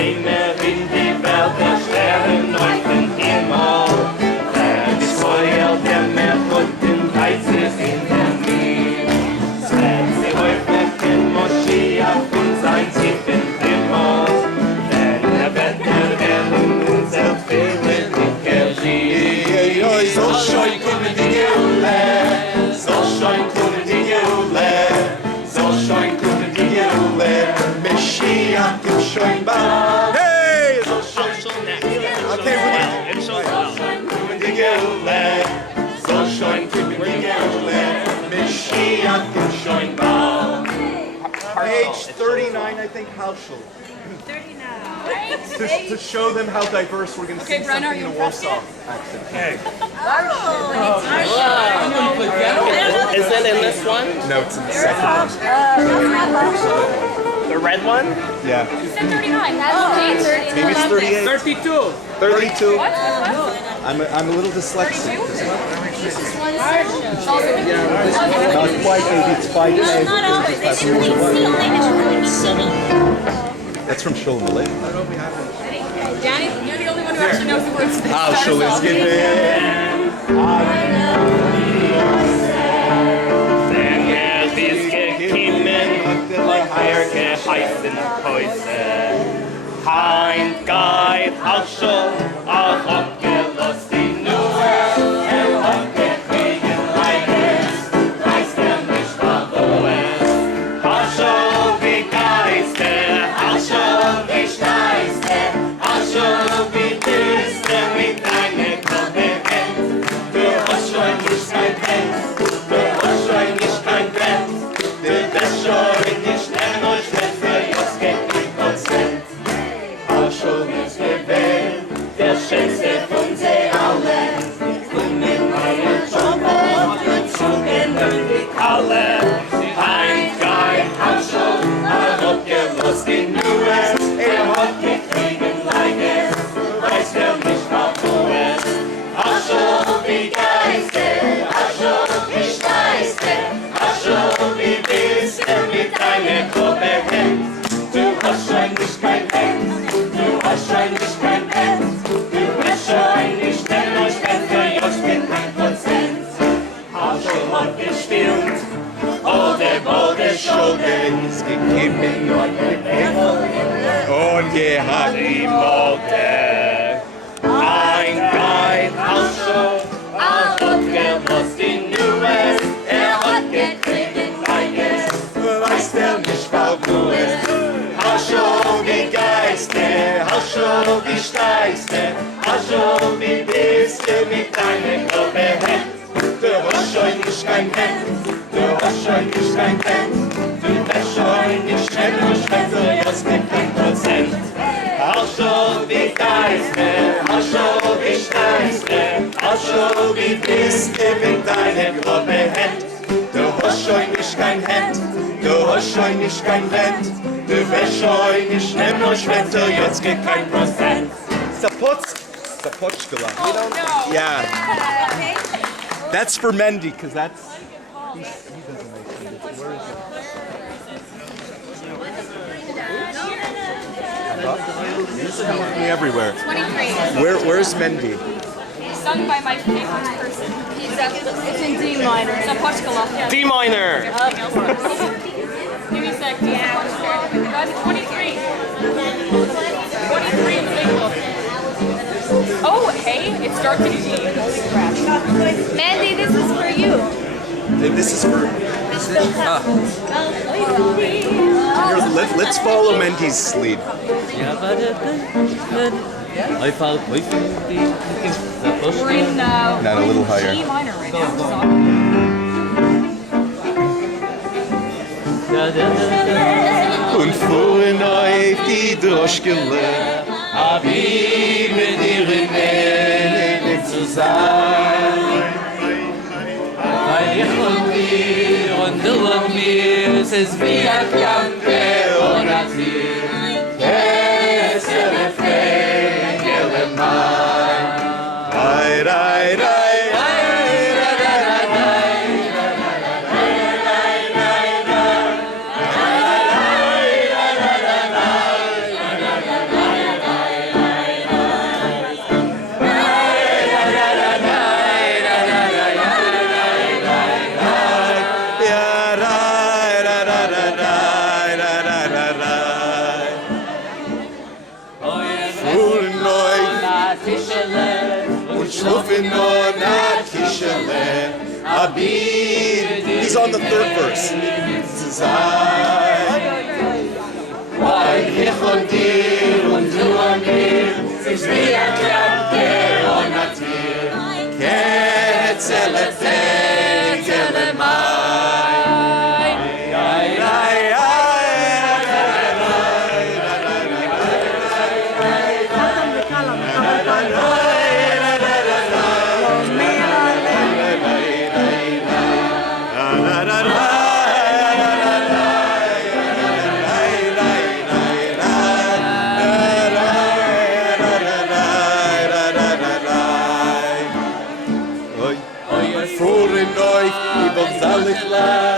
Einer in die Welt der Sterne leuchten immer. Das Feuer der Meer und den Weißes in der Nähe. Sie häufig in Moschea und sein Tiefen immer. Denn er wird der Wellen und selbst fehlen nicht geschehen. So schön kommen die Geule, so schön kommen die Geule, so schön kommen die Geule, Mashiach ist schon bald. Hey! So schön kommen die Geule, so schön kommen die Geule, so schön kommen die Geule, Mashiach ist schon bald. Page 39, I think, Harshl. 39. To show them how diverse, we're going to sing Bryna, something in a Warsaw accent. Okay. Is it in this one? No, it's in the second one. The red one? Yeah. You said 39. That's Maybe it's 38. 32. 32. What? I'm a little dyslexic. 32? Not quite 80, it's 5 days. That's from Shoyn, right? Danny, you're the only one who actually knows the words to this. Harshl and Di Sapozhkelekh. Kein Guide, Harshl, hat gelost die Nuhe, hat gekriegen Leiges, weiß nicht warum. Harshl wie Geister, Harshl wie Steister, Harshl wie Düster mit deiner Kopfhand. Du hast schon nicht kein Bett, du hast schon nicht kein Bett, du bist schon nicht mehr nur schlecht für jetzt geht die Prozent. Harshl ist gewählt, der schönste von sie allen. Kumen meine Jobber und gezogen und die Kalle. Ein Geil, Harshl, hat gelost die Nuhe, hat gekriegen Leiges, weiß nicht warum es. Harshl wie Geister, Harshl wie Steister, Harshl wie Wissen mit deiner Kopfhand. Du hast schon nicht kein Hemd, du hast schon nicht kein Hemd, du bist schon nicht mehr nur Spender, just mit 1%. Harshl hat gespielt, Bode Schulden, gegeben nur den Himmel und gehabt die Mode. Ein Geil, Harshl, hat gelost die Nuhe, hat gekriegt Leiges, weiß nicht warum es. Harshl wie Geister, Harshl wie Steister, Harshl wie Biste mit deiner Kopfhand. Du hast schon nicht kein Hemd, du hast schon nicht kein Hemd, du bist schon nicht schnell nur Schwester, jetzt mit 1%. Harshl wie Geister, Harshl wie Steister, Harshl wie Biste mit deiner Kopfhand. Du hast schon nicht kein Hemd, du hast schon nicht kein Hemd. Du bist schon nicht mehr nur Schwester, jetzt geht kein Prozent. Sapozhkelekh. Oh, no. Yeah. That's for Mendy, because that's... He doesn't make sense. Where is it? He's me everywhere. 23. Where's Mendy? Sung by my favorite person. It's in D minor. Sapozhkelekh, yeah. D minor. Give me a sec. Guys, 23. 23 in the big book. Oh, hey, it starts in G. Holy crap. Mendy, this is for you. This is for... Here, let's follow Mendy's lead. We're in Not a little higher. G minor right now. Und fuhren auf die Droschkele, Abi mit ihren Männern zu sein. Weil ich und wir und du und mir, es ist wie ein Piante oder Ziel. Es ist ein Refrain, Geule Mann. Rai, rai, rai. Tischele und schlufen nur na Tischele. He's on the third verse. Weil ich und dir und du und mir sich wie ein Kranke und ein Tier Ketzele Fekele Mai Zalig